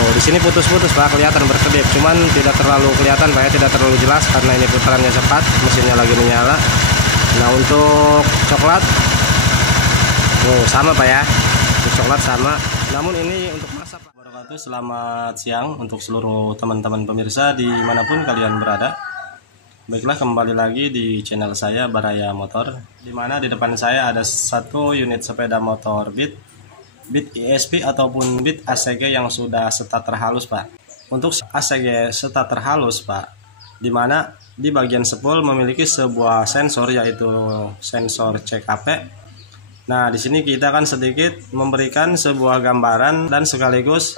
Oh, di sini putus-putus Pak, kelihatan berkedip, cuman tidak terlalu kelihatan Pak ya, tidak terlalu jelas karena ini putarannya cepat, mesinnya lagi menyala. Nah, untuk coklat, oh sama Pak ya, untuk coklat sama. Namun ini untuk masak Pak. Selamat siang untuk seluruh teman-teman pemirsa dimanapun kalian berada. Baiklah, kembali lagi di channel saya Baraya Motor, dimana di depan saya ada satu unit sepeda motor Beat ESP ataupun Beat ACG yang sudah starter halus Pak. Untuk ACG starter halus Pak, dimana di bagian spool memiliki sebuah sensor, yaitu sensor CKP. Nah, di sini kita akan sedikit memberikan sebuah gambaran dan sekaligus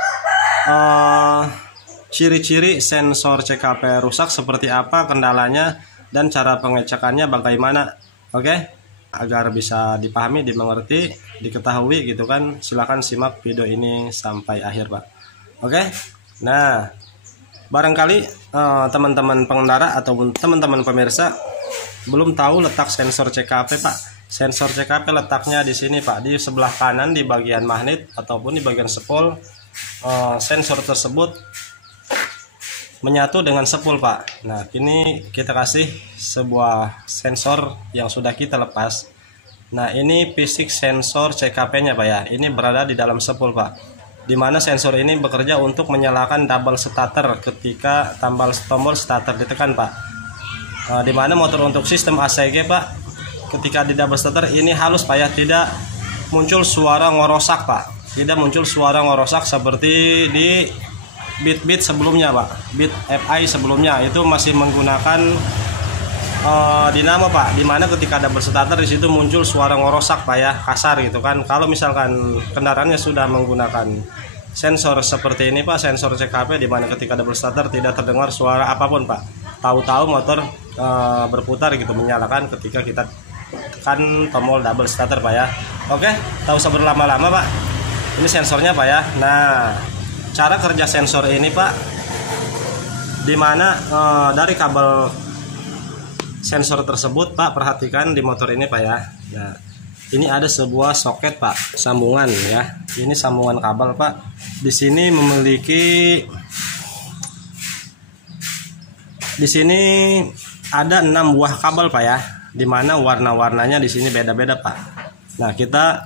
ciri-ciri sensor CKP rusak seperti apa, kendalanya, dan cara pengecekannya bagaimana. Oke, agar bisa dipahami, dimengerti, diketahui gitu kan, silahkan simak video ini sampai akhir Pak. Oke, nah barangkali teman-teman pengendara ataupun teman-teman pemirsa belum tahu letak sensor CKP Pak. Sensor CKP letaknya di sini Pak, di sebelah kanan di bagian magnet ataupun di bagian spool. Sensor tersebut menyatu dengan spool Pak. Nah, ini kita kasih sebuah sensor yang sudah kita lepas. Nah, ini fisik sensor CKP-nya Pak ya. Ini berada di dalam spool Pak, dimana sensor ini bekerja untuk menyalakan double starter ketika tombol starter ditekan Pak. Dimana motor untuk sistem ACG Pak, ketika di double starter ini halus Pak ya, tidak muncul suara ngorosak Pak. Tidak muncul suara ngorosak seperti di Beat sebelumnya Pak. Beat FI sebelumnya itu masih menggunakan dinamo Pak, dimana ketika double starter di situ muncul suara ngorosak Pak ya, kasar gitu kan. Kalau misalkan kendaraannya sudah menggunakan sensor seperti ini Pak, sensor CKP, dimana ketika double starter tidak terdengar suara apapun Pak. Tahu-tahu motor berputar gitu, menyalakan ketika kita tekan tombol double starter Pak ya. Oke, tak usah berlama-lama Pak, ini sensornya Pak ya. Nah, cara kerja sensor ini Pak, dimana dari kabel sensor tersebut Pak, perhatikan di motor ini Pak ya. Nah, ini ada sebuah soket Pak, sambungan ya. Ini sambungan kabel Pak. Di sini ada 6 buah kabel Pak ya, dimana warna-warnanya di sini beda-beda Pak. Nah, kita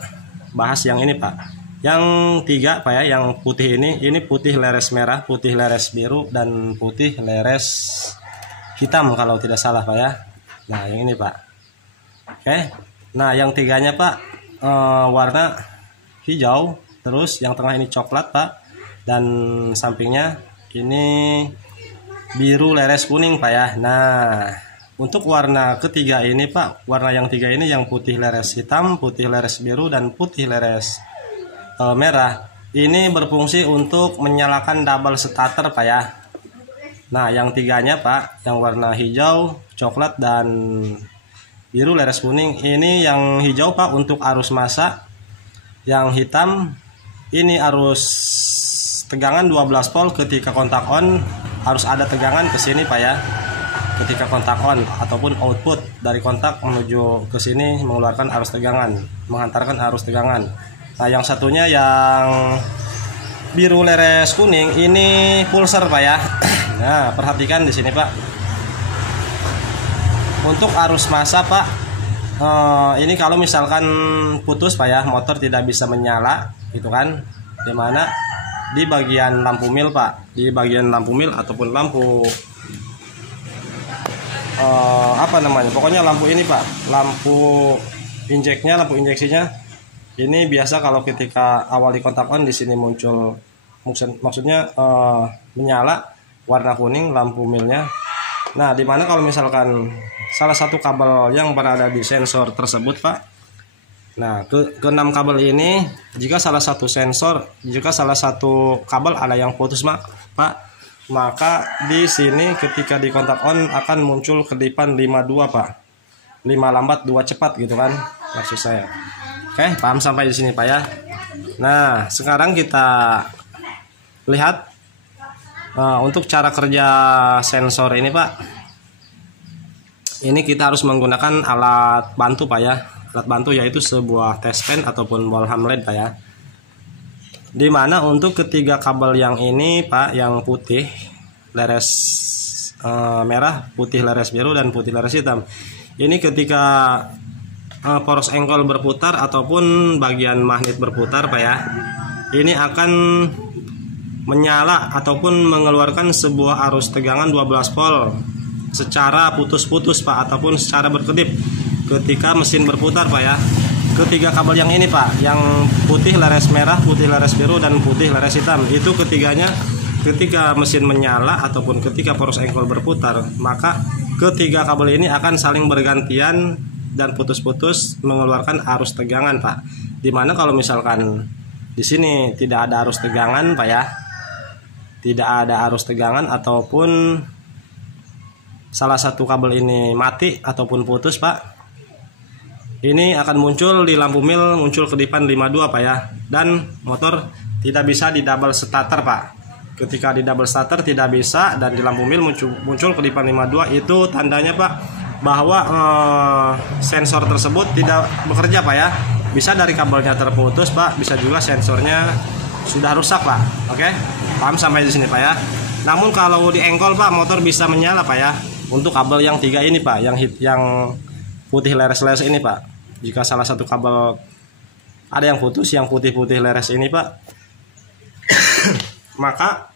bahas yang ini Pak. Yang 3 Pak ya, yang putih ini putih leres merah, putih leres biru, dan putih leres hitam kalau tidak salah Pak ya. Nah, yang ini Pak. Oke. Nah, yang 3-nya Pak warna hijau, terus yang tengah ini coklat Pak, dan sampingnya ini biru leres kuning Pak ya. Nah, untuk warna ketiga ini Pak, warna yang 3 ini yang putih leres hitam, putih leres biru, dan putih leres merah, ini berfungsi untuk menyalakan double starter Pak ya. Nah, yang 3-nya Pak, yang warna hijau, coklat, dan biru leres kuning, ini yang hijau Pak untuk arus massa, yang hitam ini arus tegangan 12 volt. Ketika kontak on harus ada tegangan ke sini Pak ya, ketika kontak on, ataupun output dari kontak menuju ke sini mengeluarkan arus tegangan, menghantarkan arus tegangan. Nah, yang satunya yang biru leres kuning ini pulser Pak ya. Nah, perhatikan di sini Pak. Untuk arus massa Pak, ini kalau misalkan putus Pak ya, motor tidak bisa menyala gitu kan, dimana di bagian lampu mil Pak, di bagian lampu mil ataupun lampu pokoknya lampu ini Pak, lampu injeknya, lampu injeksinya. Ini biasa kalau ketika awal di kontak on di sini muncul, maksudnya menyala warna kuning lampu milnya. Nah, dimana kalau misalkan salah satu kabel yang berada di sensor tersebut Pak, nah ke 6 kabel ini, jika salah satu kabel ada yang putus Pak, maka di sini ketika di kontak on akan muncul kedipan 52 Pak, 5 lambat 2 cepat gitu kan maksud saya. Oke, paham sampai di sini Pak ya. Nah, sekarang kita lihat untuk cara kerja sensor ini Pak. Ini kita harus menggunakan alat bantu Pak ya. Alat bantu yaitu sebuah test pen ataupun ball hamlet Pak ya. Dimana untuk ketiga kabel yang ini Pak, yang putih leres merah, putih leres biru, dan putih leres hitam, ini ketika poros engkol berputar ataupun bagian magnet berputar Pak ya, ini akan menyala ataupun mengeluarkan sebuah arus tegangan 12 volt secara putus-putus Pak, ataupun secara berkedip ketika mesin berputar Pak ya. Ketiga kabel yang ini Pak, yang putih leres merah, putih leres biru, dan putih leres hitam, itu ketiganya ketika mesin menyala ataupun ketika poros engkol berputar, maka ketiga kabel ini akan saling bergantian dan putus-putus mengeluarkan arus tegangan Pak. Dimana kalau misalkan di sini tidak ada arus tegangan Pak ya, tidak ada arus tegangan ataupun salah satu kabel ini mati ataupun putus Pak, ini akan muncul di lampu mil, muncul kedipan 52 Pak ya, dan motor tidak bisa di double starter Pak. Ketika di double starter tidak bisa dan di lampu mil muncul kedipan 52, itu tandanya Pak bahwa sensor tersebut tidak bekerja Pak ya. Bisa dari kabelnya terputus Pak, bisa juga sensornya sudah rusak Pak. Oke, paham sampai di sini Pak ya. Namun kalau di engkol Pak, motor bisa menyala Pak ya. Untuk kabel yang 3 ini Pak, yang putih leres-leres ini Pak, jika salah satu kabel ada yang putus, yang putih-putih leres ini Pak, maka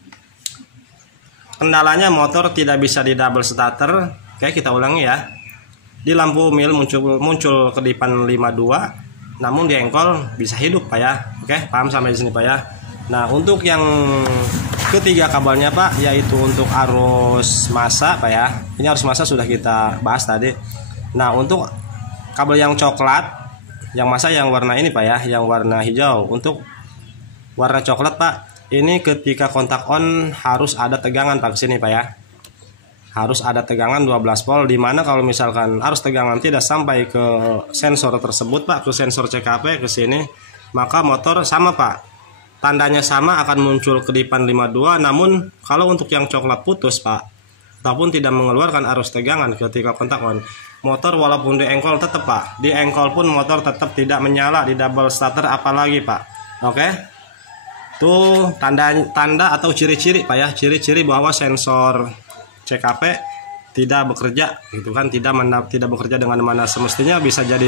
kendalanya motor tidak bisa di double starter. Oke, kita ulangi ya. Di lampu mil muncul kedipan 52, namun di engkol bisa hidup Pak ya. Oke, paham sampai di sini Pak ya. Nah, untuk yang ketiga kabelnya Pak, yaitu untuk arus massa Pak ya. Ini arus massa sudah kita bahas tadi. Nah, untuk kabel yang coklat, yang massa yang warna ini Pak ya, yang warna hijau. Untuk warna coklat Pak, ini ketika kontak on harus ada tegangan Pak, kesini Pak ya. Harus ada tegangan 12 volt, dimana kalau misalkan arus tegangan tidak sampai ke sensor tersebut Pak, ke sensor CKP ke sini, maka motor sama Pak, tandanya sama, akan muncul kedipan 52. Namun kalau untuk yang coklat putus Pak, ataupun tidak mengeluarkan arus tegangan ketika kontak on, motor walaupun di engkol tetap Pak, di engkol pun motor tetap tidak menyala, di double starter apalagi Pak. Oke, tuh tanda atau ciri-ciri Pak ya, ciri-ciri bahwa sensor CKP tidak bekerja gitu kan, tidak bekerja dengan mana semestinya. Bisa jadi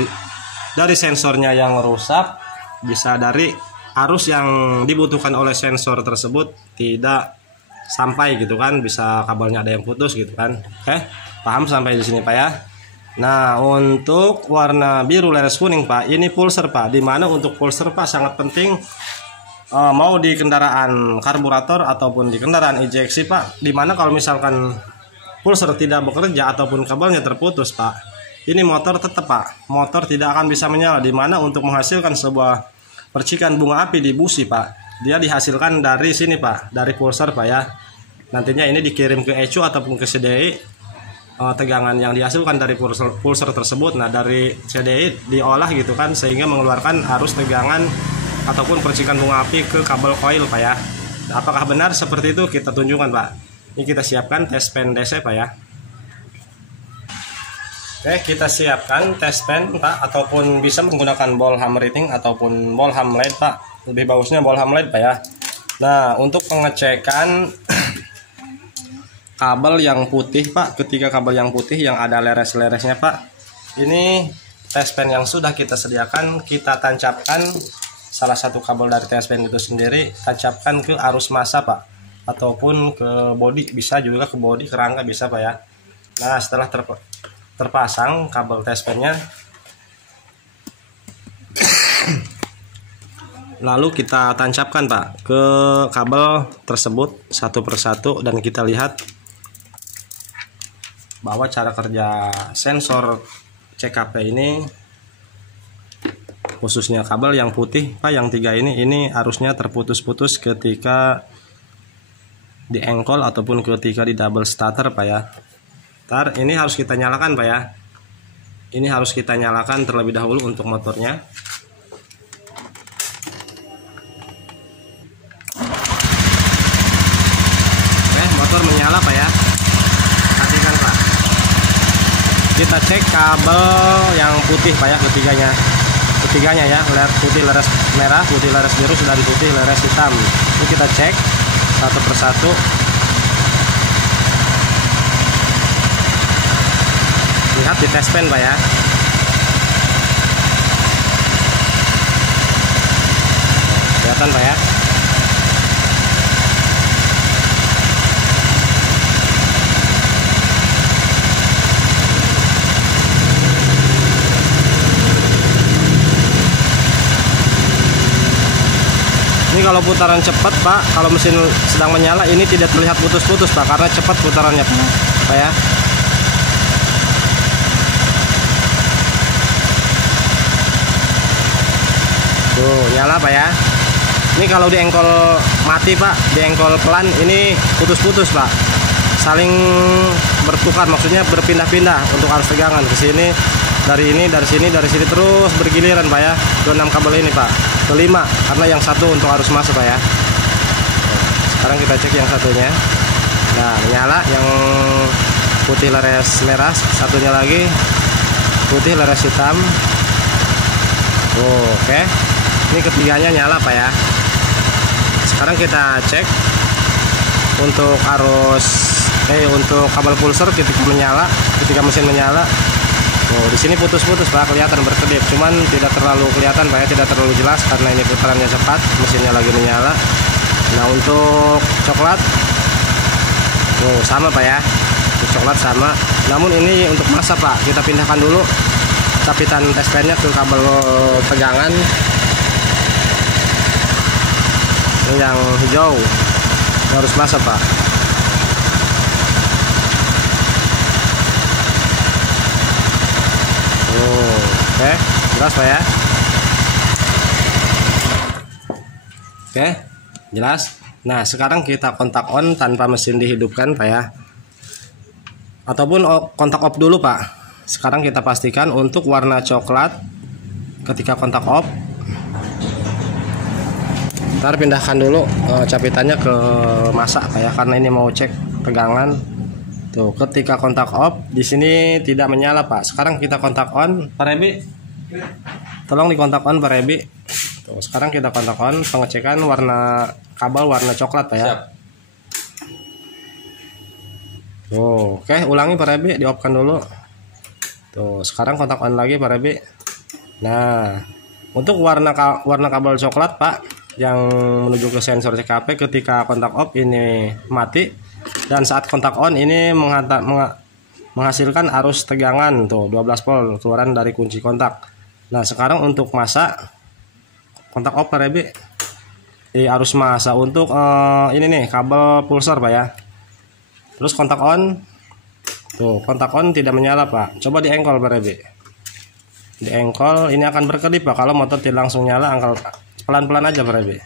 dari sensornya yang rusak, bisa dari arus yang dibutuhkan oleh sensor tersebut tidak sampai gitu kan, bisa kabelnya ada yang putus gitu kan. Oke, paham sampai di sini Pak ya. Nah, untuk warna biru leres kuning Pak, ini pulser Pak, dimana untuk pulser Pak sangat penting, mau di kendaraan karburator ataupun di kendaraan injeksi Pak, dimana kalau misalkan pulser tidak bekerja ataupun kabelnya terputus Pak, ini motor tetap Pak, motor tidak akan bisa menyala. Dimana untuk menghasilkan sebuah percikan bunga api di busi Pak, dia dihasilkan dari sini Pak, dari pulser Pak ya. Nantinya ini dikirim ke ECU ataupun ke CDI, tegangan yang dihasilkan dari pulser tersebut, nah dari CDI diolah gitu kan, sehingga mengeluarkan arus tegangan ataupun percikan bunga api ke kabel koil Pak ya. Apakah benar seperti itu? Kita tunjukkan Pak. Ini kita siapkan tes pen DC Pak ya. Oke, kita siapkan tes pen Pak, ataupun bisa menggunakan Bolham rating ataupun Bolham LED Pak. Lebih bagusnya Bolham LED Pak ya. Nah, untuk pengecekan kabel yang putih Pak, ketika kabel yang putih yang ada leres-leresnya Pak, ini tes pen yang sudah kita sediakan, kita tancapkan salah satu kabel dari tes pen itu sendiri, tancapkan ke arus massa Pak, ataupun ke bodi, bisa juga ke bodi, ke rangka bisa Pak ya. Nah, setelah terpasang kabel tes pennya, lalu kita tancapkan Pak ke kabel tersebut satu persatu, dan kita lihat bahwa cara kerja sensor CKP ini, khususnya kabel yang putih Pak, yang 3 ini arusnya terputus-putus ketika di engkol ataupun ketika di double starter Pak ya. Ntar ini harus kita nyalakan Pak ya. Ini harus kita nyalakan terlebih dahulu untuk motornya. Oke, motor menyala Pak ya. Perhatikan Pak. Kita cek kabel yang putih Pak ya, ketiganya. ketiganya ya, putih leres merah, putih leres biru, dan putih leres hitam. Ini kita cek satu persatu. Lihat di test pen Pak ya. Kelihatan Pak ya. Ini kalau putaran cepat Pak, kalau mesin sedang menyala ini tidak terlihat putus-putus Pak, karena cepat putarannya Pak ya. Tuh nyala Pak ya. Ini kalau di engkol mati Pak, di engkol pelan ini putus-putus Pak, saling bertukar, maksudnya berpindah-pindah untuk arus tegangan ke sini, dari sini, dari sini, terus bergiliran Pak ya, ke 6 kabel ini Pak, ke 5, karena yang satu untuk arus masuk Pak ya. Sekarang kita cek yang satunya. Nah menyala, yang putih leres merah, satunya lagi putih leres hitam. Oke, ini ketiganya nyala Pak ya. Sekarang kita cek untuk arus untuk kabel pulser ketika mesin menyala. Oh, di sini putus-putus Pak, kelihatan berkedip, cuman tidak terlalu kelihatan Pak ya, tidak terlalu jelas karena ini putarannya cepat, mesinnya lagi menyala. Nah untuk coklat, sama Pak ya, untuk coklat sama. Namun ini untuk masa Pak, kita pindahkan dulu capitan test pen-nya ke kabel tegangan. Ini yang hijau, ini harus masa Pak. Oke, jelas Pak ya. Oke, jelas. Nah sekarang kita kontak on tanpa mesin dihidupkan Pak ya, ataupun kontak off dulu Pak. Sekarang kita pastikan untuk warna coklat ketika kontak off. Ntar pindahkan dulu capitannya ke masa Pak ya, karena ini mau cek tegangan. Tuh, ketika kontak off di sini tidak menyala Pak. Sekarang kita kontak on, Pak Rebi. Tolong dikontak on Pak Rebi. Tuh, sekarang kita kontak on pengecekan warna kabel warna coklat Pak ya. Siap. Tuh, oke, ulangi Pak Rebi, di off-kan dulu. Tuh, sekarang kontak on lagi Pak Rebi. Nah, untuk warna kabel coklat Pak yang menuju ke sensor CKP ketika kontak off ini mati, dan saat kontak on ini menghasilkan arus tegangan tuh 12 volt keluaran dari kunci kontak. Nah sekarang untuk masa kontak off Pak Rebi, arus masa untuk ini nih kabel pulsar Pak ya. Terus kontak on, tuh kontak on tidak menyala Pak. Coba di engkol Pak Rebi, di engkol ini akan berkedip Pak. Kalau motor tidak langsung nyala, angkat pelan-pelan aja Pak Rebi.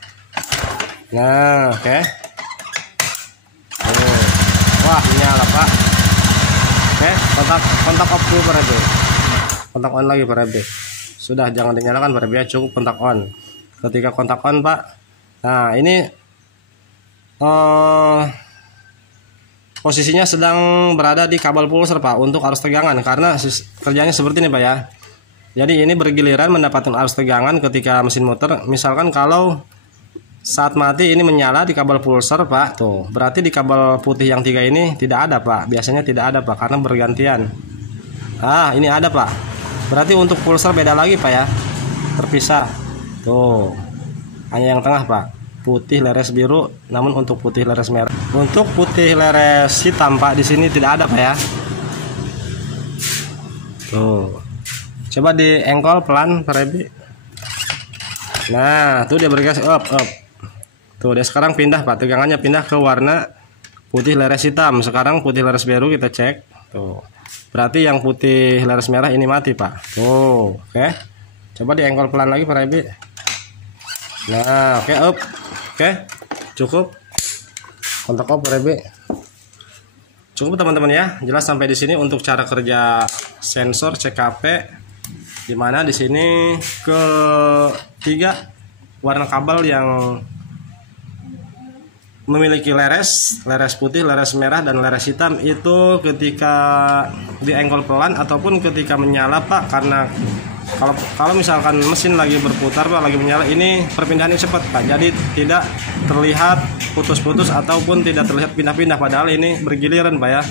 Nah oke. Wah nyala Pak. Oke, kontak off dulu Pak Rebi. Kontak on lagi Pak Rebi. Sudah, jangan dinyalakan Pak Rebi ya, cukup kontak on. Ketika kontak on Pak, nah ini posisinya sedang berada di kabel pulser Pak untuk arus tegangan, karena kerjanya seperti ini Pak ya. Jadi ini bergiliran mendapatkan arus tegangan ketika mesin motor. Misalkan kalau saat mati ini menyala di kabel pulser Pak, tuh berarti di kabel putih yang 3 ini tidak ada Pak. Biasanya tidak ada Pak, karena bergantian. Ini ada Pak, berarti untuk pulser beda lagi Pak ya, terpisah. Tuh hanya yang tengah Pak, putih leres biru. Namun untuk putih leres merah, untuk putih leres hitam Pak di sini tidak ada Pak ya. Tuh coba di engkol pelan Pak Rebi. Nah tuh dia bergegas up. Tuh dia sekarang pindah Pak, tegangannya pindah ke warna putih leres hitam. Sekarang putih leres biru kita cek. Tuh berarti yang putih leres merah ini mati Pak. Tuh oke. Coba di engkol pelan lagi Pak Rebi. Nah oke, up. Oke cukup. Kontak off Pak Rebi. Cukup teman-teman ya. Jelas sampai di sini untuk cara kerja sensor CKP, dimana di sini ketiga warna kabel yang memiliki leres putih, leres merah, dan leres hitam itu ketika di engkol pelan ataupun ketika menyala Pak, karena Kalau misalkan mesin lagi berputar Pak, lagi menyala, ini perpindahannya cepat Pak. Jadi tidak terlihat putus-putus ataupun tidak terlihat pindah-pindah, padahal ini bergiliran Pak ya.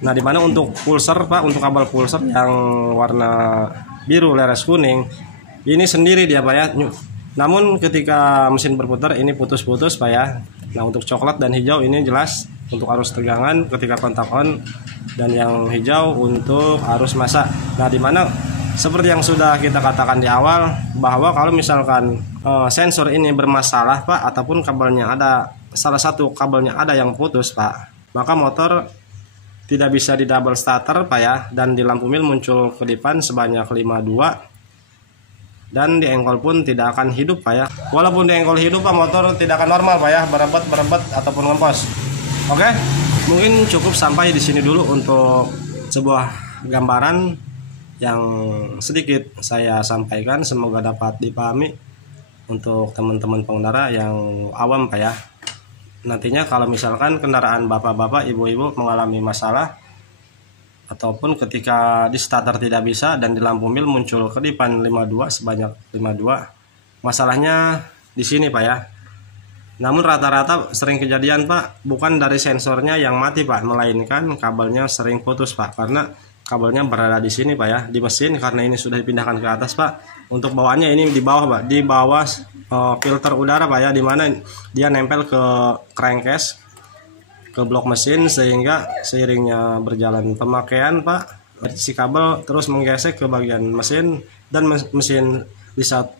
Nah, dimana untuk pulser Pak, untuk kabel pulser yang warna biru leres kuning, ini sendiri dia Pak ya. Namun ketika mesin berputar ini putus-putus Pak ya. Nah, untuk coklat dan hijau ini jelas untuk arus tegangan ketika kontak on, dan yang hijau untuk arus massa. Nah, dimana seperti yang sudah kita katakan di awal, bahwa kalau misalkan sensor ini bermasalah Pak, ataupun kabelnya ada, salah satu kabelnya ada yang putus Pak, maka motor tidak bisa di double starter Pak ya, dan di lampu mil muncul kedipan sebanyak 52, dan di engkol pun tidak akan hidup Pak ya. Walaupun di engkol hidup Pak, motor tidak akan normal Pak ya, berebet ataupun ngempos. Oke, mungkin cukup sampai di sini dulu untuk sebuah gambaran yang sedikit saya sampaikan. Semoga dapat dipahami untuk teman-teman pengendara yang awam Pak ya. Nantinya kalau misalkan kendaraan bapak-bapak, ibu-ibu mengalami masalah, ataupun ketika di starter tidak bisa dan di lampu mil muncul kedipan 52 sebanyak 52, masalahnya di sini Pak ya. Namun rata-rata sering kejadian Pak, bukan dari sensornya yang mati Pak, melainkan kabelnya sering putus Pak, karena kabelnya berada di sini Pak ya, di mesin, karena ini sudah dipindahkan ke atas Pak. Untuk bawaannya ini di bawah Pak, di bawah filter udara Pak ya, dimana dia nempel ke crankcase, ke blok mesin, sehingga seiringnya berjalan pemakaian Pak, si kabel terus menggesek ke bagian mesin, dan mesin di saat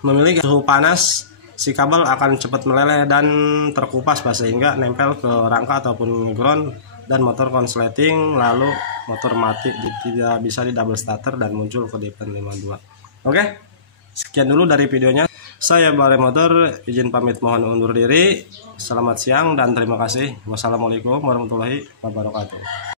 memiliki suhu panas, si kabel akan cepat meleleh dan terkupas Pak, sehingga nempel ke rangka ataupun ground, dan motor konsleting, lalu motor mati, tidak bisa di double starter dan muncul kedipan 52. Oke, sekian dulu dari videonya. Saya Balai Motor izin pamit, mohon undur diri. Selamat siang dan terima kasih. Wassalamualaikum warahmatullahi wabarakatuh.